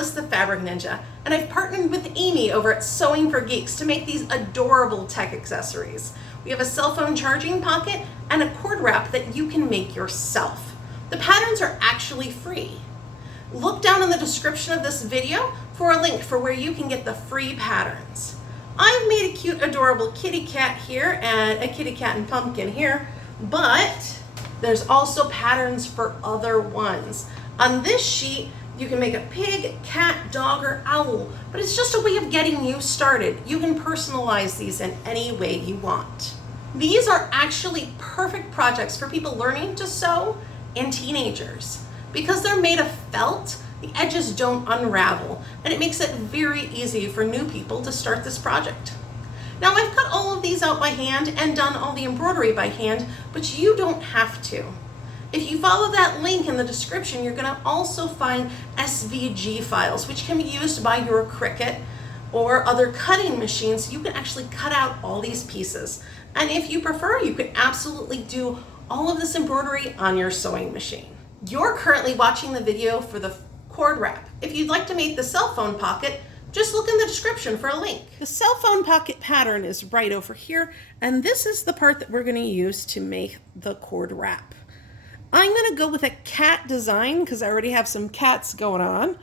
Alice the Fabric Ninja, and I've partnered with Amy over at Sewing for Geeks to make these adorable tech accessories. We have a cell phone charging pocket and a cord wrap that you can make yourself. The patterns are actually free. Look down in the description of this video for a link for where you can get the free patterns. I've made a cute, adorable kitty cat here and a kitty cat and pumpkin here, but there's also patterns for other ones. On this sheet, you can make a pig, cat, dog, or owl, but it's just a way of getting you started. You can personalize these in any way you want. These are actually perfect projects for people learning to sew and teenagers. Because they're made of felt, the edges don't unravel, and it makes it very easy for new people to start this project. Now, I've cut all of these out by hand and done all the embroidery by hand, but you don't have to. If you follow that link in the description, you're gonna also find SVG files, which can be used by your Cricut or other cutting machines. You can actually cut out all these pieces. And if you prefer, you can absolutely do all of this embroidery on your sewing machine. You're currently watching the video for the cord wrap. If you'd like to make the cell phone pocket, just look in the description for a link. The cell phone pocket pattern is right over here, and this is the part that we're going to use to make the cord wrap. I'm going to go with a cat design because I already have some cats going on,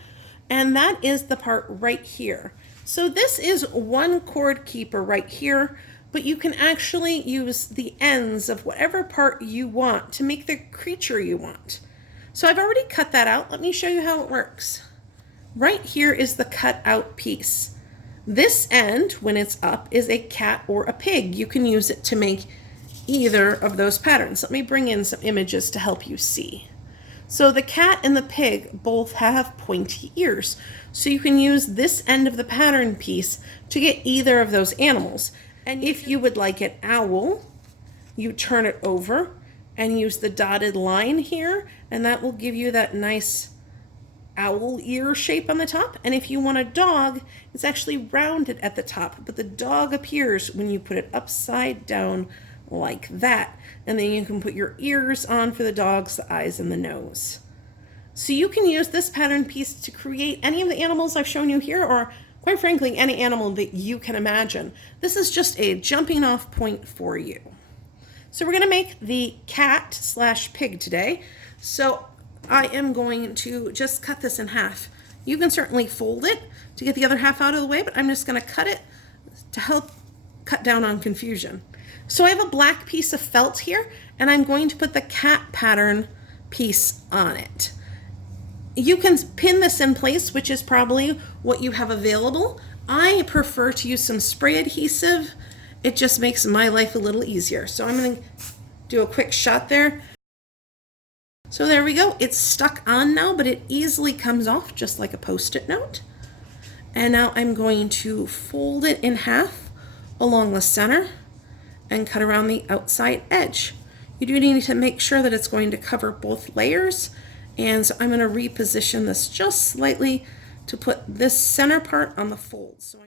and that is the part right here. So this is one cord keeper right here, but you can actually use the ends of whatever part you want to make the creature you want. So I've already cut that out. Let me show you how it works. Right here is the cut out piece. This end, when it's up, is a cat or a pig. You can use it to make either of those patterns. Let me bring in some images to help you see. So the cat and the pig both have pointy ears. So you can use this end of the pattern piece to get either of those animals. And if you would like an owl, you turn it over and use the dotted line here, and that will give you that nice owl ear shape on the top. And if you want a dog, it's actually rounded at the top, but the dog appears when you put it upside down like that. And then you can put your ears on for the dogs, the eyes, and the nose. So you can use this pattern piece to create any of the animals I've shown you here, or quite frankly, any animal that you can imagine. This is just a jumping off point for you. So we're gonna make the cat/pig today. So I am going to just cut this in half. You can certainly fold it to get the other half out of the way, but I'm just gonna cut it to help cut down on confusion. So I have a black piece of felt here, and I'm going to put the cat pattern piece on it. You can pin this in place, which is probably what you have available. I prefer to use some spray adhesive. It just makes my life a little easier. So I'm going to do a quick shot there. So there we go. It's stuck on now, but it easily comes off just like a Post-it note. And now I'm going to fold it in half along the center and cut around the outside edge. You do need to make sure that it's going to cover both layers. And so I'm going to reposition this just slightly to put this center part on the fold. So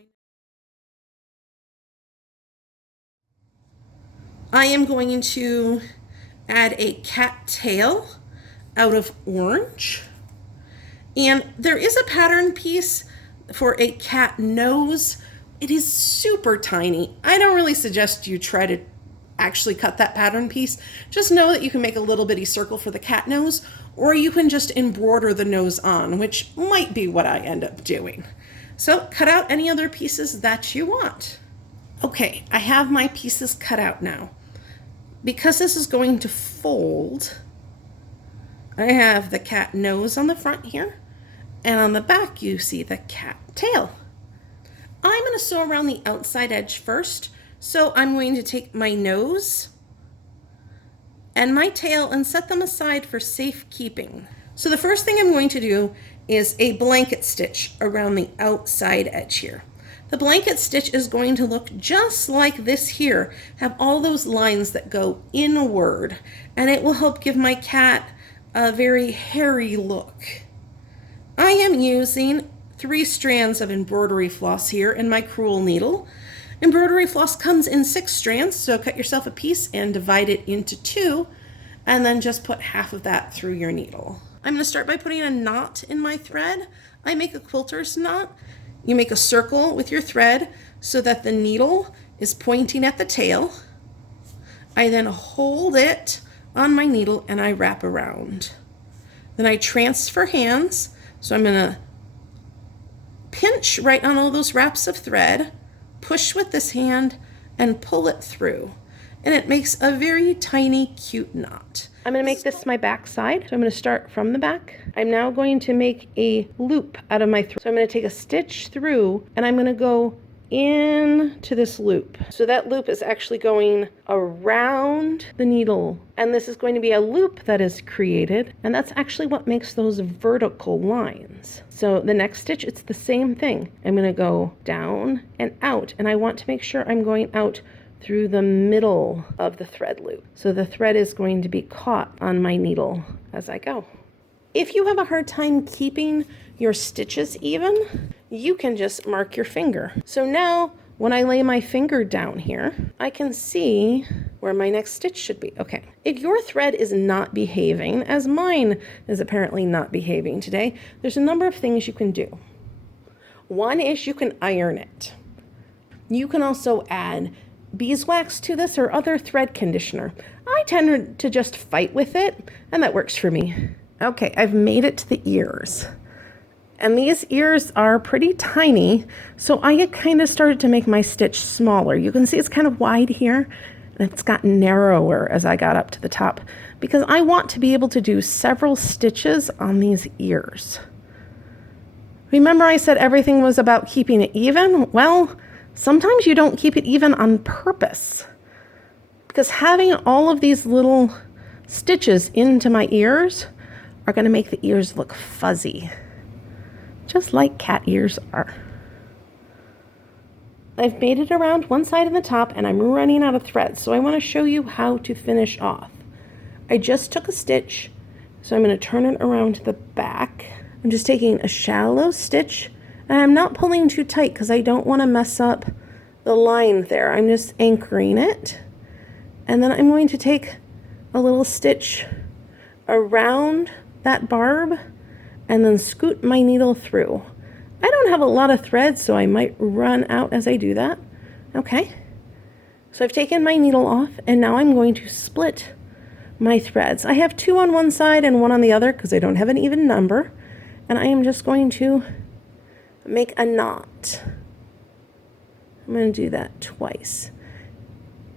I am going to add a cat tail out of orange. And there is a pattern piece for a cat nose. It is super tiny. I don't really suggest you try to actually cut that pattern piece. Just know that you can make a little bitty circle for the cat nose, or you can just embroider the nose on, which might be what I end up doing. So cut out any other pieces that you want. Okay, I have my pieces cut out now. Because this is going to fold, I have the cat nose on the front here, and on the back you see the cat tail. I'm going to sew around the outside edge first, so I'm going to take my nose and my tail and set them aside for safekeeping. So the first thing I'm going to do is a blanket stitch around the outside edge here. The blanket stitch is going to look just like this here, have all those lines that go inward, and it will help give my cat a very hairy look. I am using 3 strands of embroidery floss here in my crewel needle. Embroidery floss comes in 6 strands, so cut yourself a piece and divide it into 2, and then just put half of that through your needle. I'm going to start by putting a knot in my thread. I make a quilter's knot. You make a circle with your thread so that the needle is pointing at the tail. I then hold it on my needle and I wrap around. Then I transfer hands. So I'm going to pinch right on all those wraps of thread, push with this hand, and pull it through. And it makes a very tiny, cute knot. I'm going to make this my back side. So I'm going to start from the back. I'm now going to make a loop out of my thread. So I'm going to take a stitch through and I'm going to go into this loop. So that loop is actually going around the needle. And this is going to be a loop that is created. And that's actually what makes those vertical lines. So the next stitch, it's the same thing. I'm going to go down and out. And I want to make sure I'm going out through the middle of the thread loop. So the thread is going to be caught on my needle as I go. If you have a hard time keeping your stitches even, you can just mark your finger. So now when I lay my finger down here, I can see where my next stitch should be. Okay, if your thread is not behaving, as mine is apparently not behaving today, there's a number of things you can do. One is you can iron it. You can also add beeswax to this or other thread conditioner. I tend to just fight with it, and that works for me. Okay, I've made it to the ears. And these ears are pretty tiny, so I kind of started to make my stitch smaller. You can see it's kind of wide here, and it's gotten narrower as I got up to the top, because I want to be able to do several stitches on these ears. Remember I said everything was about keeping it even? Well, sometimes you don't keep it even on purpose, because having all of these little stitches into my ears are going to make the ears look fuzzy, just like cat ears are. I've made it around one side of the top and I'm running out of thread, so I want to show you how to finish off. I just took a stitch, so I'm going to turn it around to the back. I'm just taking a shallow stitch, and I'm not pulling too tight because I don't want to mess up the line there. I'm just anchoring it, and then I'm going to take a little stitch around that barb and then scoot my needle through. I don't have a lot of thread, so I might run out as I do that. Okay, so I've taken my needle off, and now I'm going to split my threads. I have two on one side and one on the other because I don't have an even number, and I am just going to make a knot. I'm going to do that twice.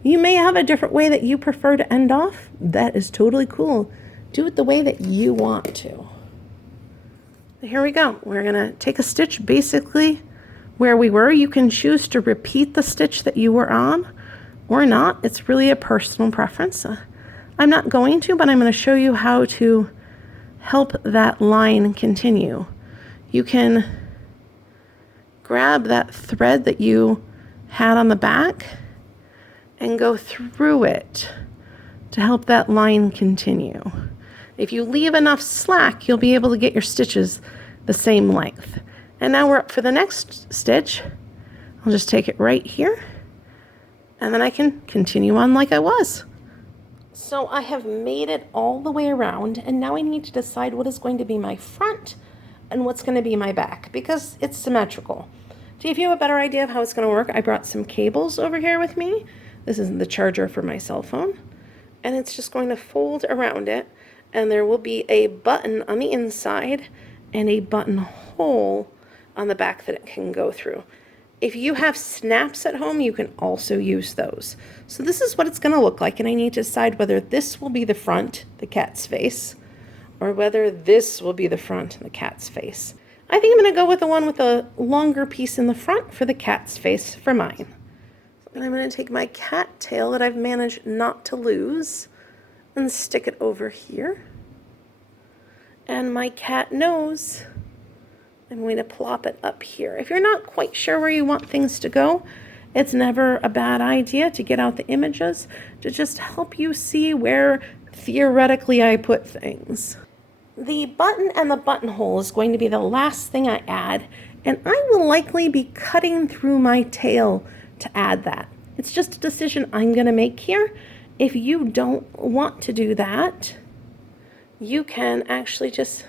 You may have a different way that you prefer to end off. That is totally cool. Do it the way that you want to. Here we go. We're going to take a stitch basically where we were. You can choose to repeat the stitch that you were on or not. It's really a personal preference. I'm not going to, but I'm going to show you how to help that line continue. You can grab that thread that you had on the back and go through it to help that line continue. If you leave enough slack, you'll be able to get your stitches the same length. And now we're up for the next stitch. I'll just take it right here, and then I can continue on like I was. So I have made it all the way around, and now I need to decide what is going to be my front and what's going to be my back, because it's symmetrical. To give you a better idea of how it's going to work, I brought some cables over here with me. This is the charger for my cell phone, and it's just going to fold around it, and there will be a button on the inside and a buttonhole on the back that it can go through. If you have snaps at home, you can also use those. So this is what it's going to look like, and I need to decide whether this will be the front, the cat's face, or whether this will be the front, the cat's face. I think I'm going to go with the one with the longer piece in the front for the cat's face for mine. And I'm going to take my cat tail that I've managed not to lose and stick it over here. And my cat nose, I'm going to plop it up here. If you're not quite sure where you want things to go, it's never a bad idea to get out the images to just help you see where theoretically I put things. The button and the buttonhole is going to be the last thing I add, and I will likely be cutting through my tail to add that. It's just a decision I'm going to make here. If you don't want to do that, you can actually just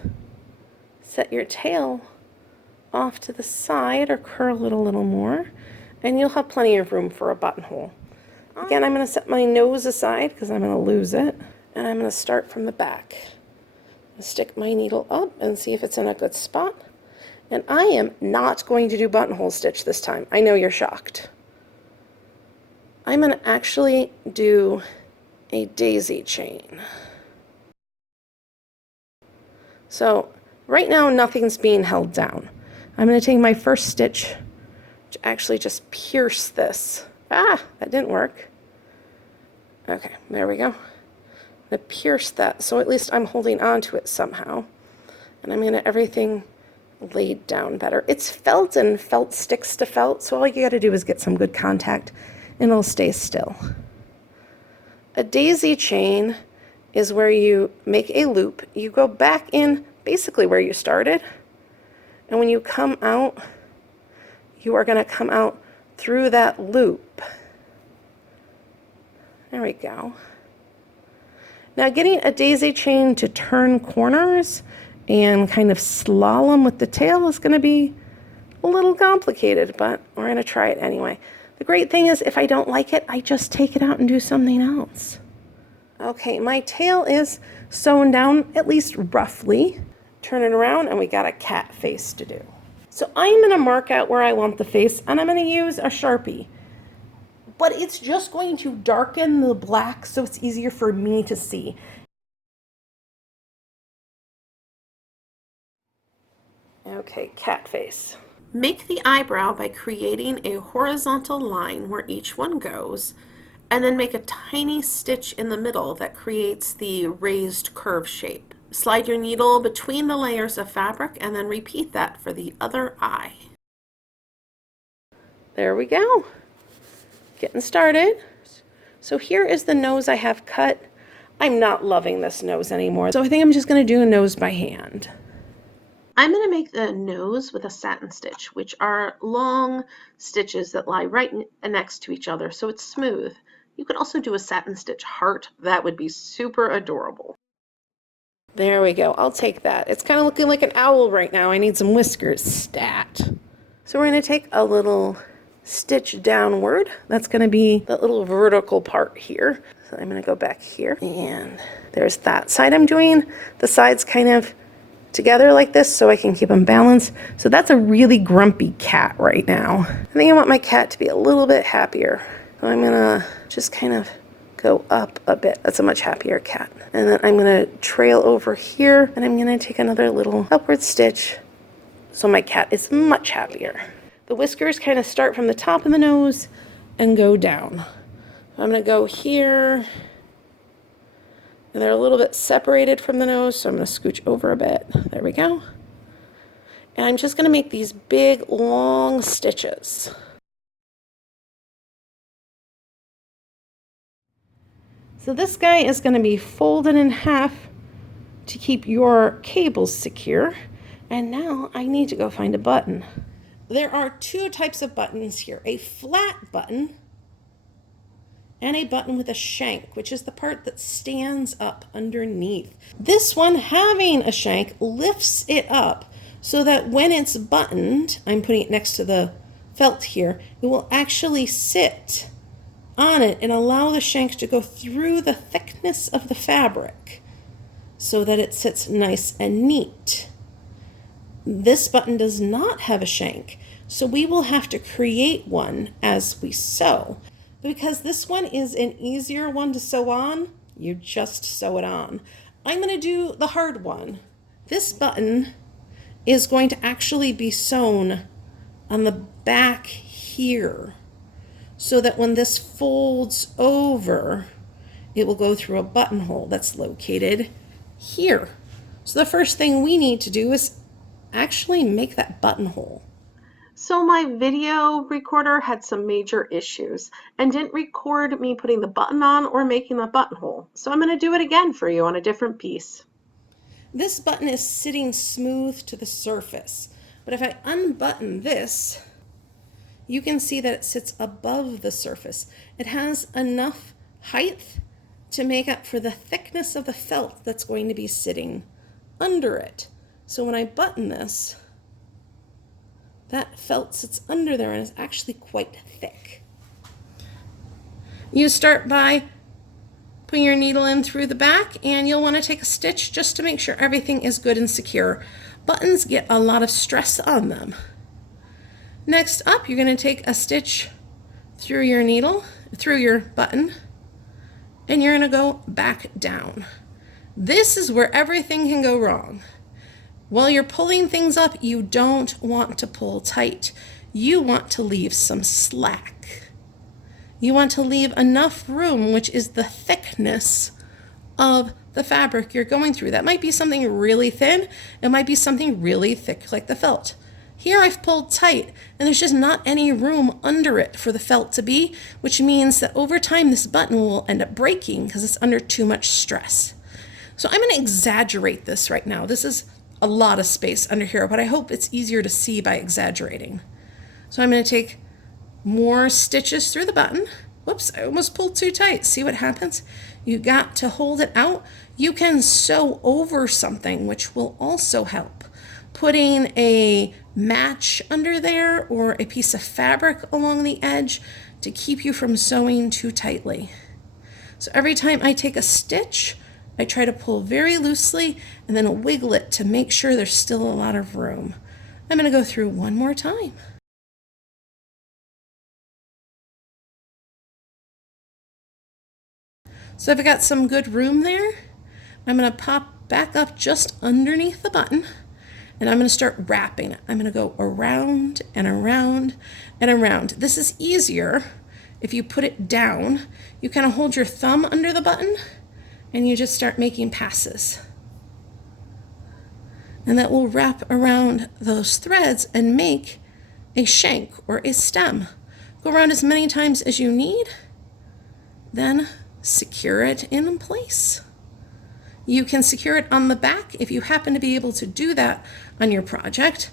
set your tail off to the side or curl it a little more, and you'll have plenty of room for a buttonhole. Again, I'm going to set my nose aside because I'm going to lose it, and I'm going to start from the back. Stick my needle up and see if it's in a good spot. And I am not going to do buttonhole stitch this time. I know you're shocked. I'm going to actually do a daisy chain. So right now nothing's being held down. I'm going to take my first stitch to actually just pierce this. Ah, that didn't work. Okay, there we go. I'm going to pierce that so at least I'm holding on to it somehow. And I'm going to everything laid down better. It's felt, and felt sticks to felt, so all you got to do is get some good contact and it'll stay still. A daisy chain is where you make a loop, you go back in basically where you started, and when you come out, you are going to come out through that loop. There we go. Now getting a daisy chain to turn corners and kind of slalom with the tail is going to be a little complicated, but we're going to try it anyway. The great thing is if I don't like it, I just take it out and do something else. Okay, my tail is sewn down, at least roughly. Turn it around and we got a cat face to do. So I'm going to mark out where I want the face, and I'm going to use a Sharpie. But it's just going to darken the black so it's easier for me to see. Okay, cat face. Make the eyebrow by creating a horizontal line where each one goes, and then make a tiny stitch in the middle that creates the raised curve shape. Slide your needle between the layers of fabric and then repeat that for the other eye. There we go. Getting started. So here is the nose I have cut. I'm not loving this nose anymore, so I think I'm just going to do a nose by hand. I'm going to make the nose with a satin stitch, which are long stitches that lie right next to each other, so it's smooth. You could also do a satin stitch heart. That would be super adorable. There we go. I'll take that. It's kind of looking like an owl right now. I need some whiskers. Stat. So we're going to take a little stitch downward. That's going to be the little vertical part here. So I'm going to go back here, and there's that side. I'm doing the sides kind of together like this so I can keep them balanced. So that's a really grumpy cat right now. I think I want my cat to be a little bit happier. So I'm gonna just kind of go up a bit. That's a much happier cat. And then I'm gonna trail over here, and I'm gonna take another little upward stitch so my cat is much happier. The whiskers kind of start from the top of the nose and go down. I'm gonna go here, and they're a little bit separated from the nose, so I'm going to scooch over a bit. There we go. And I'm just going to make these big, long stitches. So this guy is going to be folded in half to keep your cables secure. And now I need to go find a button. There are two types of buttons here. A flat button and a button with a shank, which is the part that stands up underneath. This one, having a shank, lifts it up so that when it's buttoned, I'm putting it next to the felt here, it will actually sit on it and allow the shank to go through the thickness of the fabric so that it sits nice and neat. This button does not have a shank, so we will have to create one as we sew. Because this one is an easier one to sew on, you just sew it on. I'm going to do the hard one. This button is going to actually be sewn on the back here so that when this folds over, it will go through a buttonhole that's located here. So the first thing we need to do is actually make that buttonhole. So my video recorder had some major issues and didn't record me putting the button on or making the buttonhole. So I'm going to do it again for you on a different piece. This button is sitting smooth to the surface, but if I unbutton this, you can see that it sits above the surface. It has enough height to make up for the thickness of the felt that's going to be sitting under it. So when I button this, that felt sits under there and is actually quite thick. You start by putting your needle in through the back, and you'll want to take a stitch just to make sure everything is good and secure. Buttons get a lot of stress on them. Next up, you're going to take a stitch through your needle, through your button, and you're going to go back down. This is where everything can go wrong. While you're pulling things up, you don't want to pull tight. You want to leave some slack. You want to leave enough room, which is the thickness of the fabric you're going through. That might be something really thin. It might be something really thick like the felt. Here I've pulled tight, and there's just not any room under it for the felt to be, which means that over time this button will end up breaking because it's under too much stress. So I'm going to exaggerate this right now. This is a lot of space under here, but I hope it's easier to see by exaggerating. So I'm going to take more stitches through the button. Whoops, I almost pulled too tight. See what happens? You got to hold it out. You can sew over something, which will also help. Putting a match under there or a piece of fabric along the edge to keep you from sewing too tightly. So every time I take a stitch, I try to pull very loosely and then wiggle it to make sure there's still a lot of room. I'm going to go through one more time. So I've got some good room there. I'm going to pop back up just underneath the button, and I'm going to start wrapping it. I'm going to go around and around and around. This is easier if you put it down. You kind of hold your thumb under the button and you just start making passes. And that will wrap around those threads and make a shank or a stem. Go around as many times as you need, then secure it in place. You can secure it on the back if you happen to be able to do that on your project.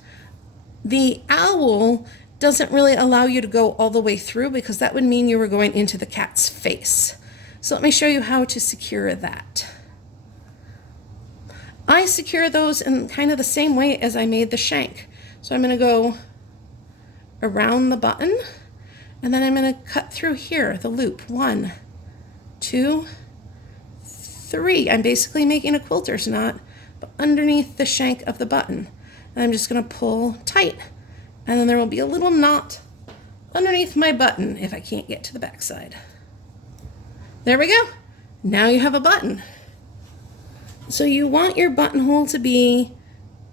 The owl doesn't really allow you to go all the way through because that would mean you were going into the cat's face. So let me show you how to secure that. I secure those in kind of the same way as I made the shank. So I'm going to go around the button, and then I'm going to cut through here, the loop. 1, 2, 3. I'm basically making a quilter's knot, but underneath the shank of the button. And I'm just going to pull tight, and then there will be a little knot underneath my button if I can't get to the back side. There we go. Now you have a button. So you want your buttonhole to be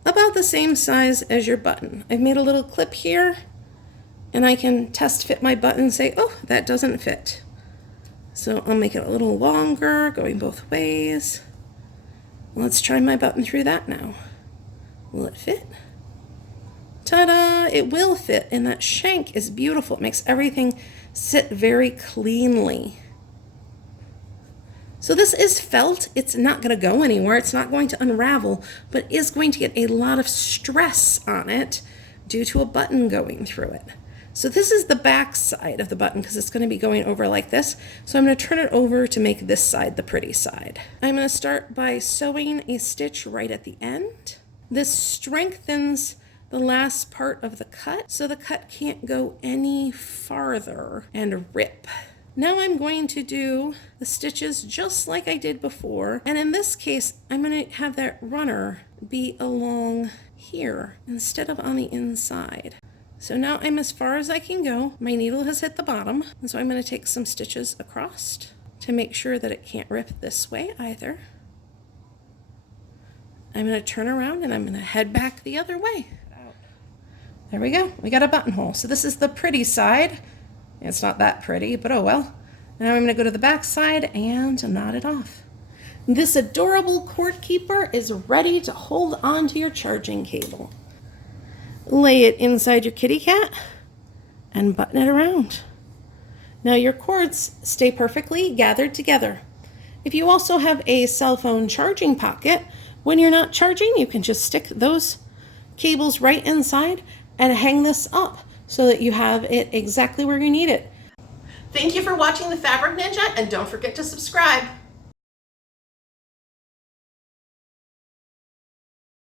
about the same size as your button. I've made a little clip here, and I can test fit my button and say, oh, that doesn't fit. So I'll make it a little longer, going both ways. Let's try my button through that now. Will it fit? Ta-da! It will fit, and that shank is beautiful. It makes everything sit very cleanly. So this is felt. It's not going to go anywhere. It's not going to unravel, but is going to get a lot of stress on it due to a button going through it. So this is the back side of the button because it's going to be going over like this. So I'm going to turn it over to make this side the pretty side. I'm going to start by sewing a stitch right at the end. This strengthens the last part of the cut so the cut can't go any farther and rip. Now I'm going to do the stitches just like I did before. And in this case, I'm going to have that runner be along here instead of on the inside. So now I'm as far as I can go. My needle has hit the bottom. And so I'm going to take some stitches across to make sure that it can't rip this way either. I'm going to turn around and I'm going to head back the other way. There we go. We got a buttonhole. So this is the pretty side. It's not that pretty, but oh well. Now I'm going to go to the back side and knot it off. This adorable cord keeper is ready to hold on to your charging cable. Lay it inside your kitty cat and button it around. Now your cords stay perfectly gathered together. If you also have a cell phone charging pocket, when you're not charging, you can just stick those cables right inside and hang this up so that you have it exactly where you need it. Thank you for watching the Fabric Ninja, and don't forget to subscribe.